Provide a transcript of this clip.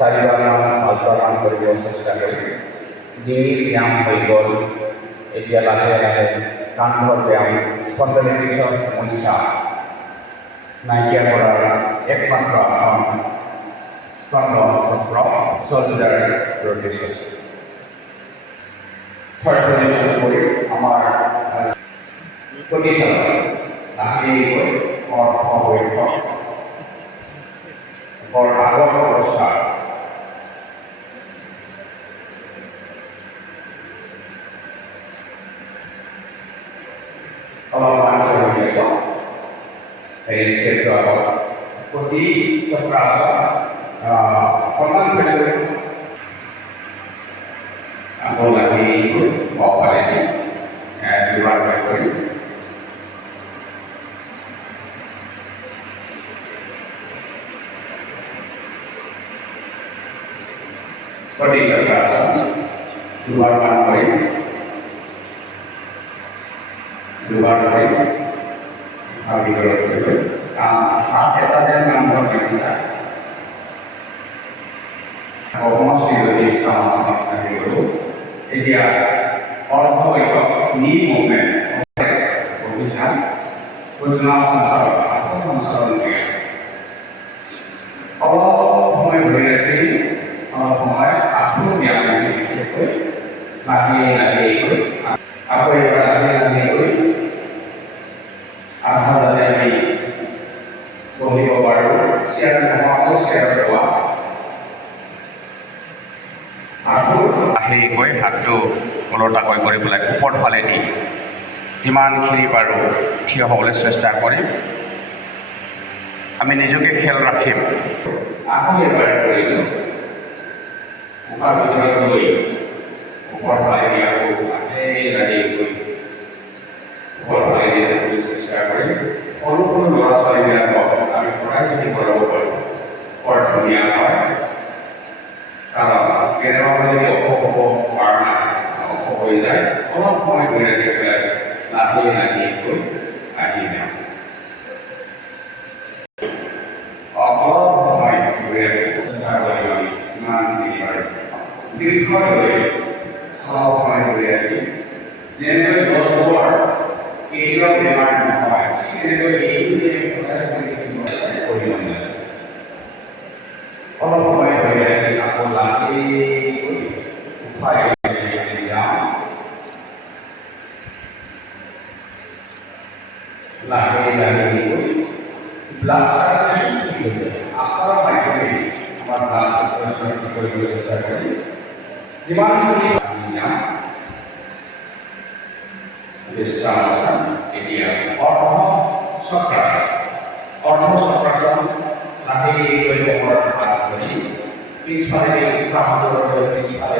চাৰিবাৰমান পাঁচবাৰমান কৰিব চেষ্টা কৰিম। ডিঙিৰ ব্যায়াম হৈ গ'ল। এতিয়া লাহে লাহে কান্ধৰ ব্যায়াম, স্পণ্ডাইলিটিছৰ সমস্যা নাইকিয়া কৰাৰ একমাত্ৰ আসন স্কন্ধ চক্ৰ, শোল্ডাৰ ৰটেশ্যন। থাৰ্ড পজিশ্যন কৰি আমাৰ পজিশ্যন লাহেকৈ আগৰ অৱস্থা অলপমান হৈ যাব। এই ক্ষেত্ৰত প্ৰতি চক্ৰাসন অকণমান বেলেগ আকৌ লাগি অপাৰেটি দুবাৰ কৰি প্ৰতি চক্ৰাসন দুবাৰমান কৰি হাত এটা যেন নামঘৰ লাগিছা সমষ্টি যদি আহি গ'লো। এতিয়া অৰ্ধ বৈঠক নি মুভমেণ্ট অভিযান সঞ্চালন অলপ সময় ধৰি ৰাখি অলপ সময় আঁঠু ব্যায়াম বিশেষকৈ লাগি গৈ আকৌ এবাৰ লাগি গৈ আধা যাতে আমি বহিব পাৰোঁ। চেয়াৰ নোহোৱাকৈ চেয়াৰ লোৱা আহি হাতটো ওলোটাকৈ কৰি পেলাই ওপৰ ফালে দি যিমানখিনি পাৰোঁ থিয় হ'বলৈ চেষ্টা কৰিম। আমি নিজকে খেয়াল ৰাখিম। আকৌ এবাৰ কৰিলোঁ উশাহ ভিতৰত লৈ ওপৰ ফালে দি আকৌ লাগি গৈ ওপৰ ফালে দি ৰাখিবলৈ চেষ্টা কৰিম। সৰু সৰু ল'ৰা ছোৱালীবিলাকক আমি সদায় যদি কৰাব পাৰোঁ বৰ ধুনীয়া হয়। কাৰণ কেনেবাকৈ যদি অসুখ হ'ব পৰা নাই, অসুখ হৈ যায়, অলপ সময় ধৰি ৰাখি পেলাই লাহে লাহে গৈ আহি যাওঁ। অলপ সময় ধৰি ৰাখি চেষ্টা কৰিম আমি কিমানখিনি পাৰোঁ। দীৰ্ঘলৈ অলপ সময় ধৰি ৰাখি যেনেকৈ গছবোৰৰ কেতিয়াও বেমাৰ নহয় তেনেকৈ অলপ সময় ধৰি ৰাখি আকৌ লাহে উঠাই যাওঁ। লাহে লাহে ব্লাড চাৰ্কুলেশ্যন আকাৰৰ মাধ্যমেদি আমাৰ ব্লাড চাৰ্কুলেশ্যন কৰিবলৈ চেষ্টা কৰি যিমানখিনি আমি যাওঁ। বিশ্ৰাম এতিয়া অৰ্ধ চক্ৰাসন লাহেকৈ ওপৰত হাত ধৰি পিছফালে পিছফালে